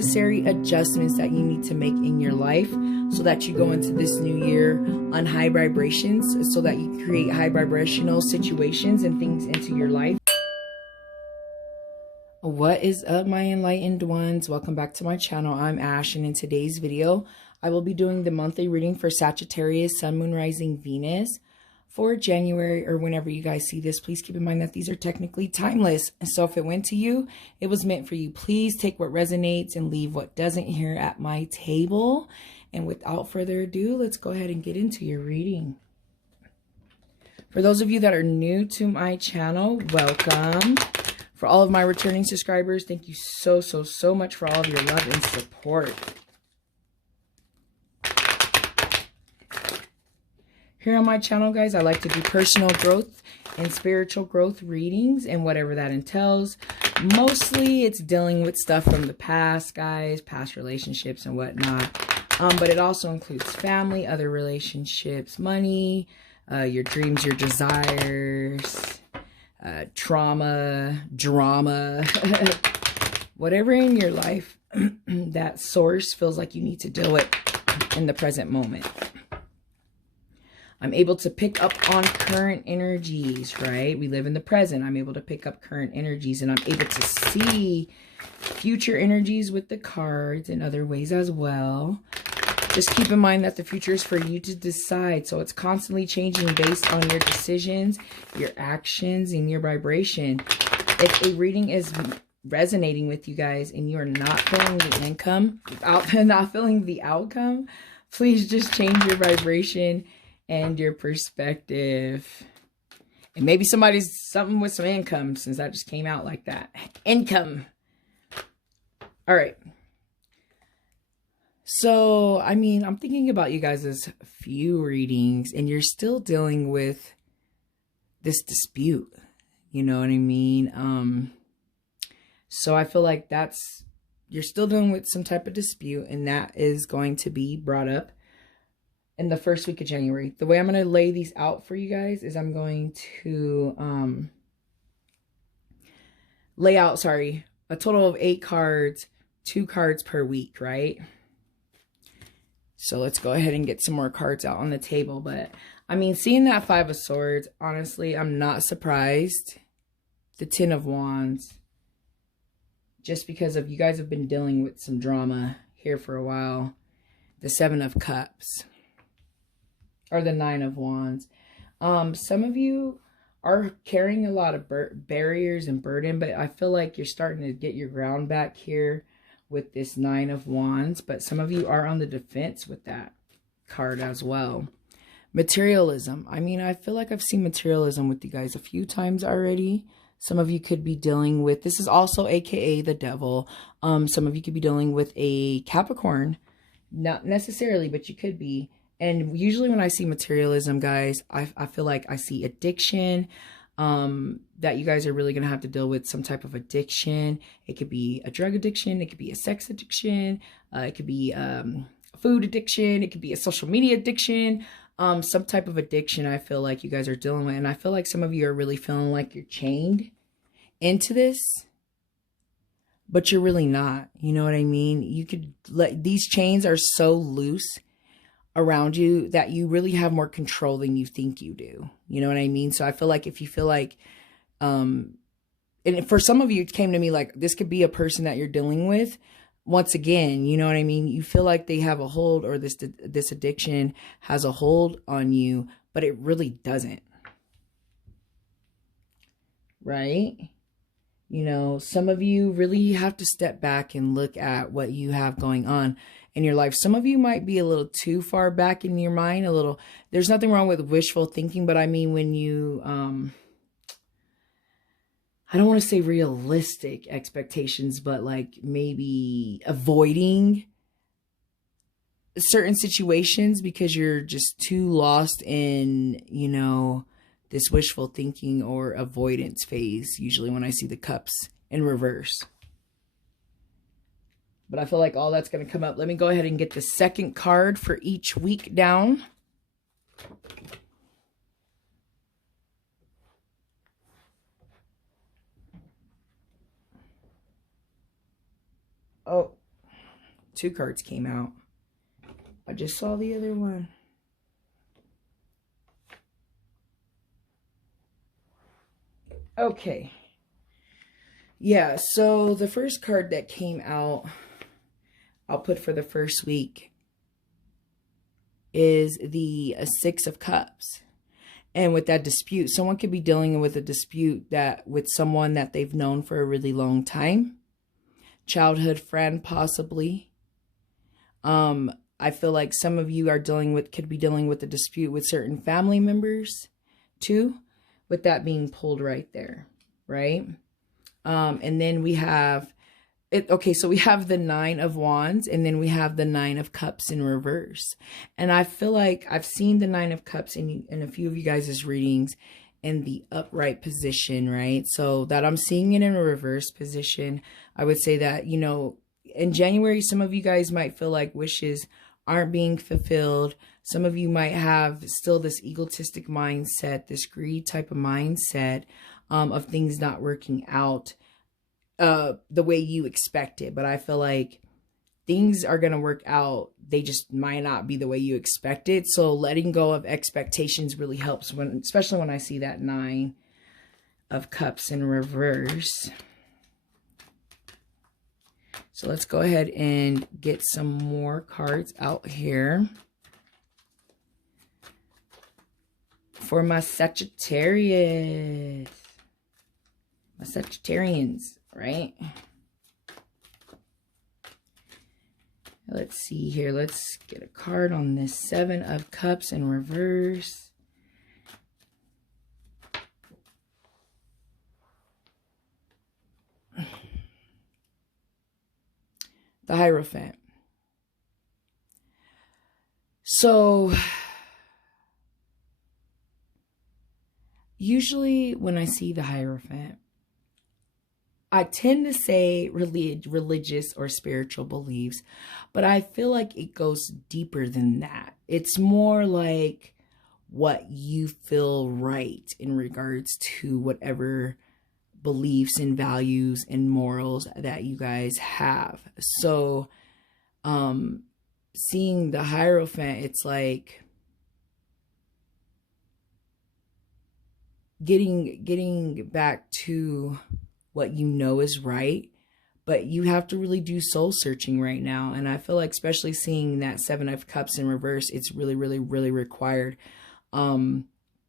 necessary adjustments that you need to make in your life so that you go into this new year on high vibrations, so that you create high vibrational situations and things into your life. What is up, my enlightened ones? Welcome back to my channel. I'm Ash, and in today's video I will be doing the monthly reading for Sagittarius, Sun, Moon, Rising, Venus for January, or whenever you guys see this. Please keep in mind that these are technically timeless, and so if it went to you, it was meant for you. Please take what resonates and leave what doesn't here at my table. And without further ado, let's go ahead and get into your reading. For those of you that are new to my channel, welcome. For all of my returning subscribers, thank you so much for all of your love and support. Here on my channel, guys, I like to do personal growth and spiritual growth readings and whatever that entails. Mostly it's dealing with stuff from the past, guys, past relationships and whatnot. But it also includes family, other relationships, money, your dreams, your desires, trauma, drama, whatever in your life that source feels like you need to deal with in the present moment. I'm able to pick up on current energies, right? We live in the present. I'm able to pick up current energies, and I'm able to see future energies with the cards in other ways as well. Just keep in mind that the future is for you to decide. So it's constantly changing based on your decisions, your actions, and your vibration. If a reading is resonating with you guys and you are not feeling the not feeling the outcome, please just change your vibration and your perspective. And maybe something with some income, since that just came out like that. Income. All right. So, I mean, I'm thinking about you guys' few readings, and you're still dealing with this dispute. You know what I mean? So I feel like you're still dealing with some type of dispute, and that is going to be brought up in the first week of January. The way I'm going to lay these out for you guys is I'm going to lay out, a total of 8 cards, 2 cards per week, right? So let's go ahead and get some more cards out on the table. But I mean, seeing that 5 of Swords, honestly, I'm not surprised. The 10 of Wands, just because of you guys have been dealing with some drama here for a while. The 7 of Cups, or the 9 of Wands. Some of you are carrying a lot of barriers and burden, but I feel like you're starting to get your ground back here with this 9 of Wands. But some of you are on the defense with that card as well. Materialism. I mean, I feel like I've seen materialism with you guys a few times already. Some of you could be dealing with, this is also AKA the devil. Some of you could be dealing with a Capricorn. Not necessarily, but you could be. And usually when I see materialism, guys, I feel like I see addiction, that you guys are really going to have to deal with some type of addiction. It could be a drug addiction. It could be a sex addiction. It could be food addiction. It could be a social media addiction. Some type of addiction I feel like you guys are dealing with. And I feel like some of you are really feeling like you're chained into this, but you're really not. You know what I mean? You could these chains are so loose around you that you really have more control than you think you do. You know what I mean? So I feel like if you feel like, and for some of you, it came to me like this could be a person that you're dealing with. Once again, you know what I mean? You feel like they have a hold, or this addiction has a hold on you, but it really doesn't. Right? You know, some of you really have to step back and look at what you have going on in your life. Some of you might be a little too far back in your mind, there's nothing wrong with wishful thinking, but I mean, when you, I don't want to say realistic expectations, but like maybe avoiding certain situations because you're just too lost in, you know, this wishful thinking or avoidance phase, usually when I see the cups in reverse. But I feel like all that's going to come up. Let me go ahead and get the second card for each week down. Oh, 2 cards came out. I just saw the other one. Okay. Yeah, so the first card that came out, I'll put for the first week, is the 6 of Cups. And with that dispute, someone could be dealing with a dispute that with someone that they've known for a really long time. Childhood friend, possibly. I feel like some of you could be dealing with a dispute with certain family members too, with that being pulled right there, right? And then we have okay, so we have the 9 of Wands, and then we have the 9 of Cups in reverse. And I feel like I've seen the 9 of Cups in a few of you guys' readings in the upright position, right? So that I'm seeing it in a reverse position. I would say that, you know, in January, some of you guys might feel like wishes aren't being fulfilled. Some of you might have still this egotistic mindset, this greed type of mindset of things not working out the way you expect it. But I feel like things are going to work out. They just might not be the way you expect it. So letting go of expectations really helps, especially when I see that 9 of Cups in reverse. So let's go ahead and get some more cards out here for my Sagittarius. My Sagittarians, right? Let's see here. Let's get a card on this 7 of Cups in reverse. The Hierophant. So usually when I see the Hierophant, I tend to say religious or spiritual beliefs, but I feel like it goes deeper than that. It's more like what you feel right in regards to whatever beliefs and values and morals that you guys have. So, seeing the Hierophant, it's like getting back to what you know is right, but you have to really do soul searching right now. And I feel like, especially seeing that 7 of Cups in reverse, it's really, really, really required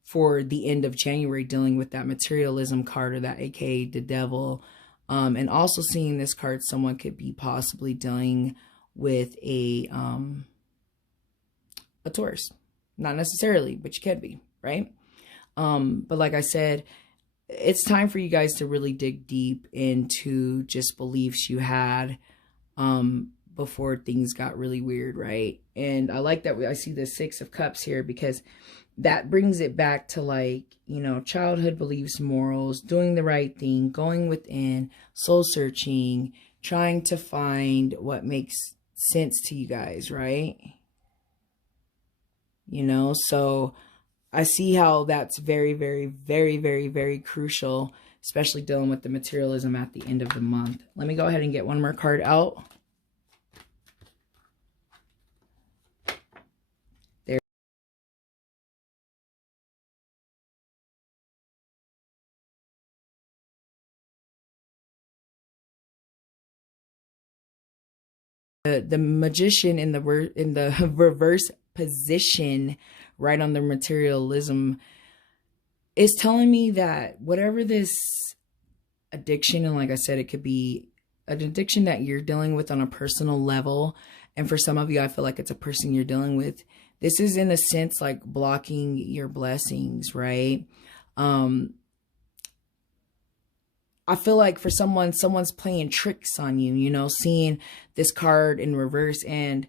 for the end of January, dealing with that materialism card, or that aka the devil. And also seeing this card, someone could be possibly dealing with a Taurus. Not necessarily, but you could be, right? But like I said, it's time for you guys to really dig deep into just beliefs you had before things got really weird, right? And I like that I see the 6 of Cups here, because that brings it back to, like, you know, childhood beliefs, morals, doing the right thing, going within, soul searching, trying to find what makes sense to you guys, right? You know, so I see how that's very, very, very, very, very crucial, especially dealing with the materialism at the end of the month. Let me go ahead and get one more card out. There. The Magician in the reverse position, right on the materialism, is telling me that whatever this addiction, and like I said, it could be an addiction that you're dealing with on a personal level, and for some of you, I feel like it's a person you're dealing with. This is, in a sense, like blocking your blessings, right? I feel like for someone's playing tricks on you, you know, seeing this card in reverse. And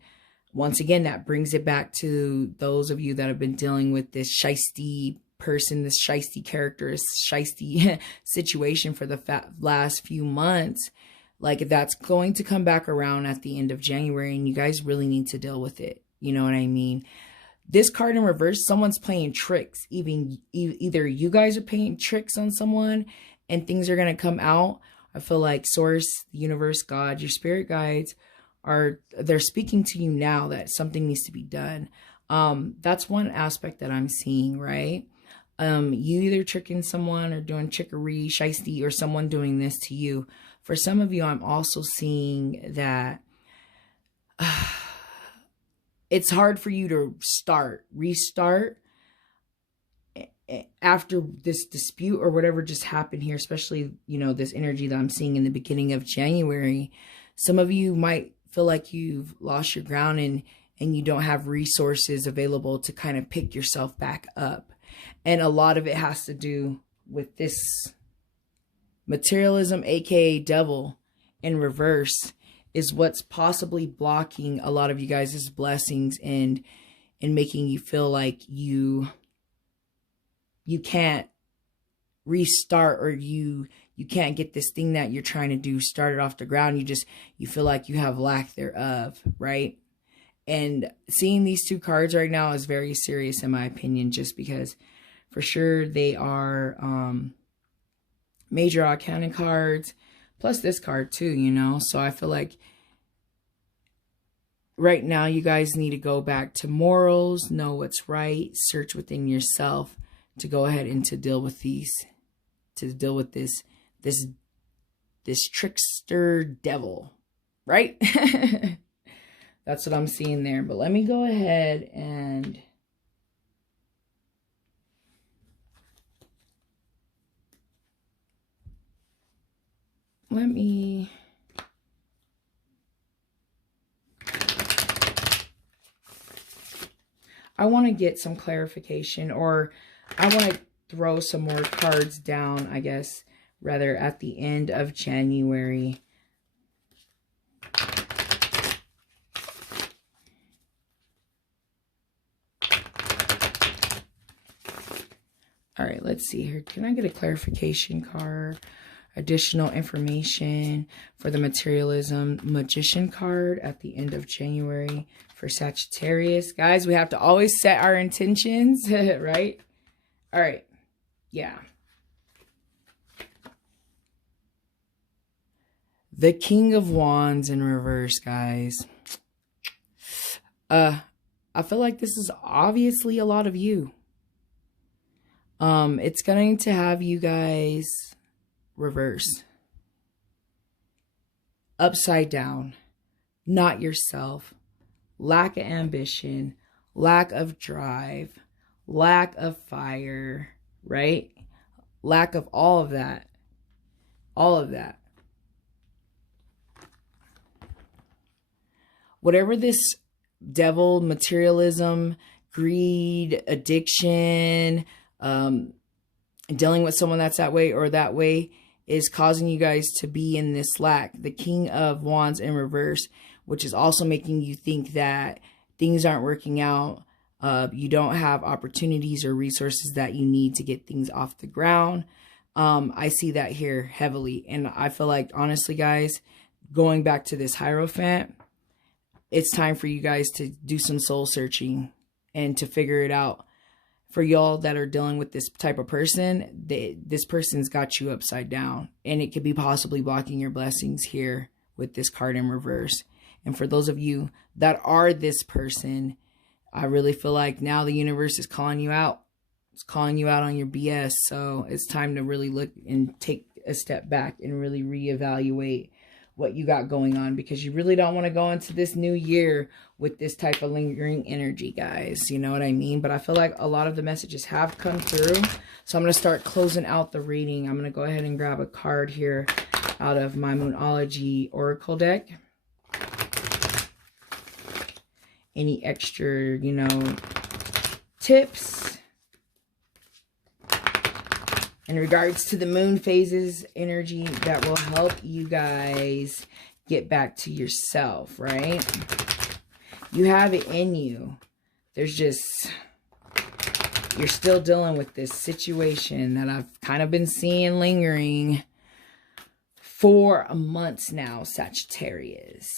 once again, that brings it back to those of you that have been dealing with this shiesty person, this shiesty character, this shiesty situation for the last few months. Like, that's going to come back around at the end of January, and you guys really need to deal with it. You know what I mean? This card in reverse, someone's playing tricks. Either you guys are playing tricks on someone and things are going to come out. I feel like Source, the universe, God, your spirit guides they're speaking to you now that something needs to be done. That's one aspect that I'm seeing, right? You either tricking someone or doing trickery, shiesty, or someone doing this to you. For some of you, I'm also seeing that it's hard for you to restart after this dispute or whatever just happened here, especially, you know, this energy that I'm seeing in the beginning of January. Some of you might feel like you've lost your ground and you don't have resources available to kind of pick yourself back up. And a lot of it has to do with this materialism, aka devil, in reverse, is what's possibly blocking a lot of you guys' blessings and making you feel like you can't restart, or you can't get this thing that you're trying to do started off the ground. You feel like you have lack thereof, right? And seeing these two cards right now is very serious in my opinion, just because for sure they are major arcana cards, plus this card too, you know? So I feel like right now you guys need to go back to morals, know what's right, search within yourself to go ahead and to deal with this trickster devil, right? That's what I'm seeing there. But let me go ahead and I want to get some clarification, or I want to throw some more cards down, I guess, rather at the end of January. All right, let's see here. Can I get a clarification card? Additional information for the materialism magician card at the end of January for Sagittarius. Guys, we have to always set our intentions, right? All right. Yeah. The King of Wands in reverse, guys. I feel like this is obviously a lot of you. It's going to have you guys reverse, upside down, not yourself, lack of ambition, lack of drive, lack of fire, right? Lack of all of that. Whatever this devil, materialism, greed, addiction, dealing with someone that's that way or that way is causing you guys to be in this lack. The King of Wands in reverse, which is also making you think that things aren't working out. You don't have opportunities or resources that you need to get things off the ground. I see that here heavily. And I feel like, honestly, guys, going back to this Hierophant, it's time for you guys to do some soul searching and to figure it out. For y'all that are dealing with this type of person, this person's got you upside down. And it could be possibly blocking your blessings here with this card in reverse. And for those of you that are this person, I really feel like now the universe is calling you out. It's calling you out on your BS. So it's time to really look and take a step back and really reevaluate what you got going on, because you really don't want to go into this new year with this type of lingering energy, guys. You know what I mean? But I feel like a lot of the messages have come through. So I'm going to start closing out the reading. I'm going to go ahead and grab a card here out of my Moonology Oracle deck. Any extra, you know, tips in regards to the moon phases energy that will help you guys get back to yourself, right? You have it in you. There's just, you're still dealing with this situation that I've kind of been seeing lingering for months now, Sagittarius.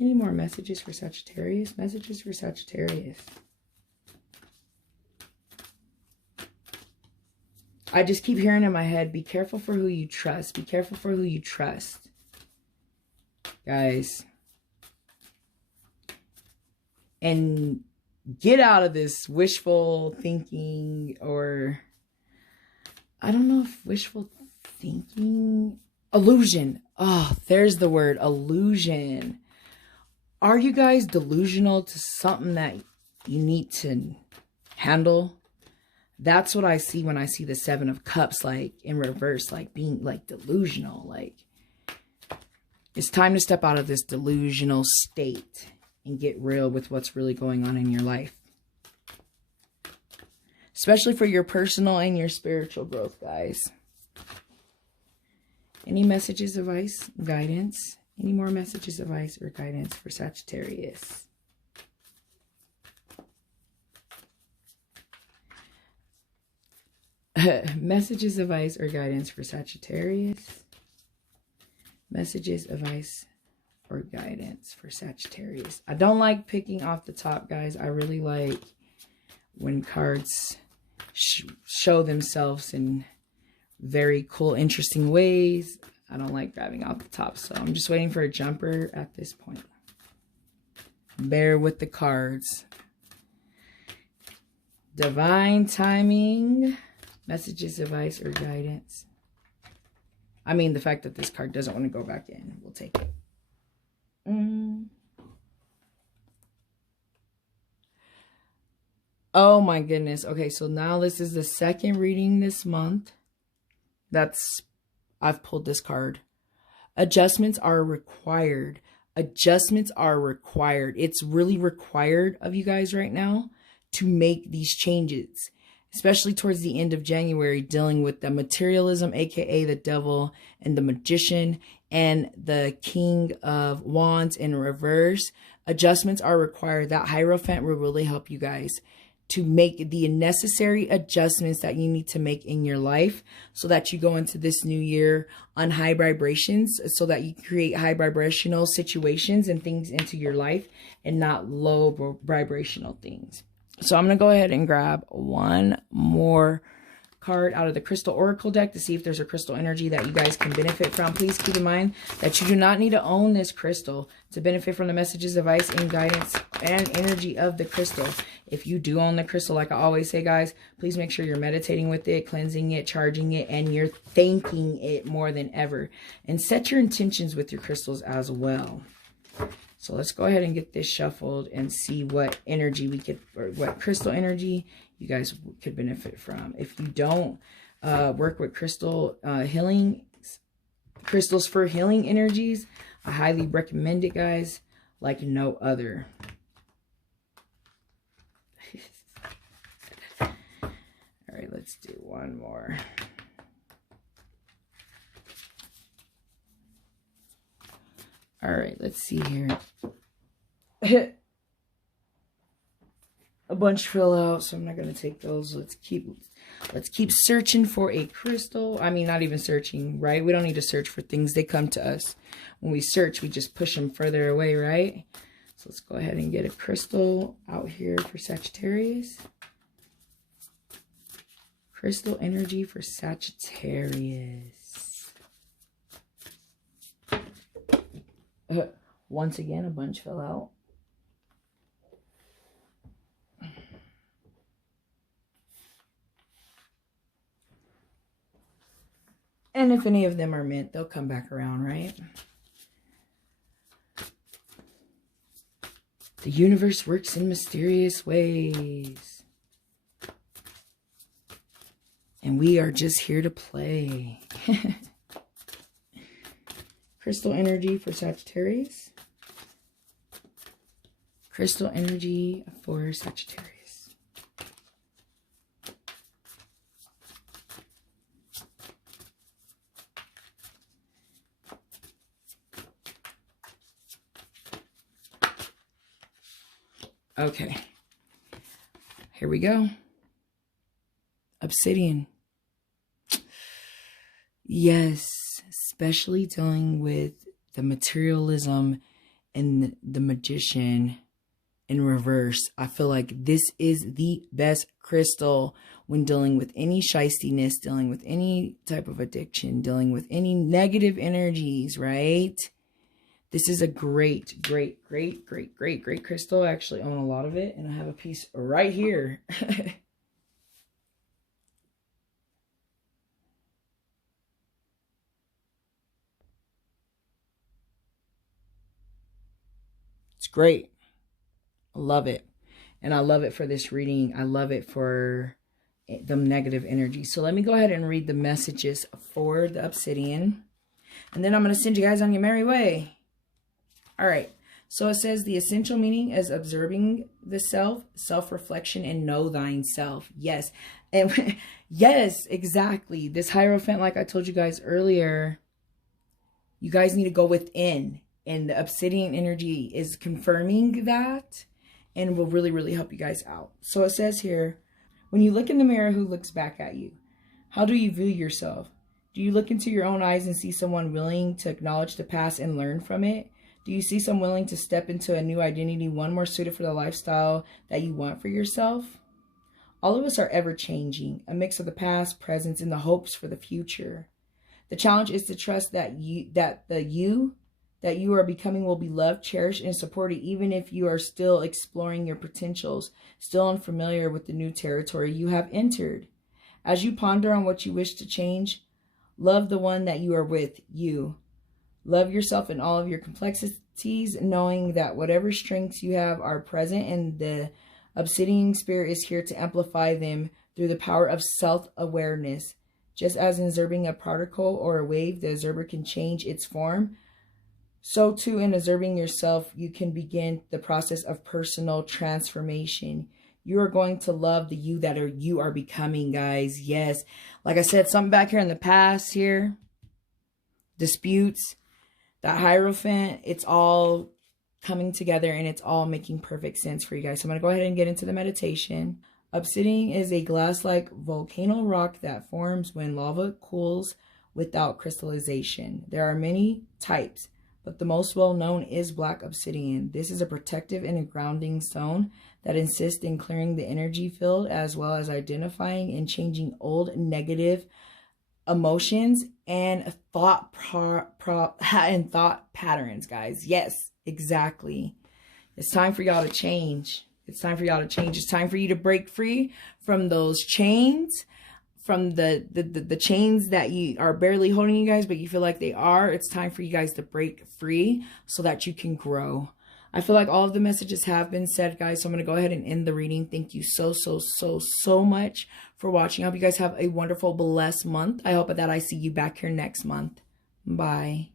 Any more messages for Sagittarius? Messages for Sagittarius. I just keep hearing in my head, be careful for who you trust. Be careful for who you trust. Guys. And get out of this wishful thinking, or I don't know if wishful thinking, illusion. Oh, there's the word, illusion. Are you guys delusional to something that you need to handle? That's what I see when I see the Seven of Cups, like in reverse, like being like delusional. Like it's time to step out of this delusional state and get real with what's really going on in your life. Especially for your personal and your spiritual growth, guys. Any messages, advice, guidance? Any more messages, advice, or guidance for Sagittarius? Messages, advice, or guidance for Sagittarius? Messages, advice, or guidance for Sagittarius. I don't like picking off the top, guys. I really like when cards show themselves in very cool, interesting ways. I don't like grabbing off the top, so I'm just waiting for a jumper at this point. Bear with the cards. Divine timing. Messages, advice, or guidance. I mean, the fact that this card doesn't want to go back in. We'll take it. Oh my goodness. Okay, so now this is the second reading this month. I've pulled this card. Adjustments are required. Adjustments are required. It's really required of you guys right now to make these changes. Especially towards the end of January, dealing with the materialism, aka the devil, and the magician, and the King of Wands in reverse. Adjustments are required. That Hierophant will really help you guys to make the necessary adjustments that you need to make in your life so that you go into this new year on high vibrations, so that you create high vibrational situations and things into your life and not low vibrational things. So I'm going to go ahead and grab one more card out of the Crystal Oracle deck to see if there's a crystal energy that you guys can benefit from. Please keep in mind that you do not need to own this crystal to benefit from the messages, advice, and guidance and energy of the crystal. If you do own the crystal, like I always say, guys, please make sure you're meditating with it, cleansing it, charging it, and you're thanking it more than ever. And set your intentions with your crystals as well. So let's go ahead and get this shuffled and see what energy we could, or what crystal energy you guys could benefit from. If you don't work with crystals for healing energies, I highly recommend it, guys, like no other. All right, let's do one more. All right, let's see here. A bunch fell out, so I'm not going to take those. Let's keep searching for a crystal. I mean, not even searching, right? We don't need to search for things. They come to us. When we search, we just push them further away, right? So let's go ahead and get a crystal out here for Sagittarius. Crystal energy for Sagittarius. Once again, a bunch fell out. And if any of them are meant, they'll come back around, right? The universe works in mysterious ways. And we are just here to play. Crystal energy for Sagittarius. Crystal energy for Sagittarius. Okay. Here we go. Obsidian. Yes. Especially dealing with the materialism and the magician in reverse. I feel like this is the best crystal when dealing with any shystiness, dealing with any type of addiction, dealing with any negative energies, right? This is a great, great, great, great, great, great crystal. I actually own a lot of it, and I have a piece right here. It's great. I love it. And I love it for this reading. I love it for the negative energy. So let me go ahead and read the messages for the obsidian. And then I'm going to send you guys on your merry way. All right. So it says the essential meaning is observing the self, self-reflection, and know thine self. Yes. And yes, exactly. This Hierophant, like I told you guys earlier, you guys need to go within. And the obsidian energy is confirming that and will really, really help you guys out. So it says here, when you look in the mirror, who looks back at you? How do you view yourself? Do you look into your own eyes and see someone willing to acknowledge the past and learn from it? Do you see someone willing to step into a new identity, one more suited for the lifestyle that you want for yourself? All of us are ever changing, a mix of the past, present, and the hopes for the future. The challenge is to trust that the you that you are becoming will be loved, cherished, and supported, even if you are still exploring your potentials, still unfamiliar with the new territory you have entered. As you ponder on what you wish to change, love the one that you are with, you. Love yourself in all of your complexities, knowing that whatever strengths you have are present, and the obsidian spirit is here to amplify them through the power of self-awareness. Just as in observing a particle or a wave, the observer can change its form, so too in observing yourself, you can begin the process of personal transformation. You are going to love the you that you are becoming, guys. Yes. Like I said, something back here in the past here, disputes, that Hierophant, it's all coming together and it's all making perfect sense for you guys. So I'm going to go ahead and get into the meditation. Obsidian is a glass-like volcano rock that forms when lava cools without crystallization. There are many types, but the most well-known is black obsidian. This is a protective and a grounding stone that insists in clearing the energy field as well as identifying and changing old negative emotions and thought patterns, guys. Yes, exactly. It's time for y'all to change. It's time for y'all to change. It's time for you to break free from those chains, from the chains that you are barely holding you guys, but you feel like they are. It's time for you guys to break free so that you can grow. I feel like all of the messages have been said, guys. So I'm going to go ahead and end the reading. Thank you so much for watching. I hope you guys have a wonderful, blessed month. I hope that I see you back here next month. Bye.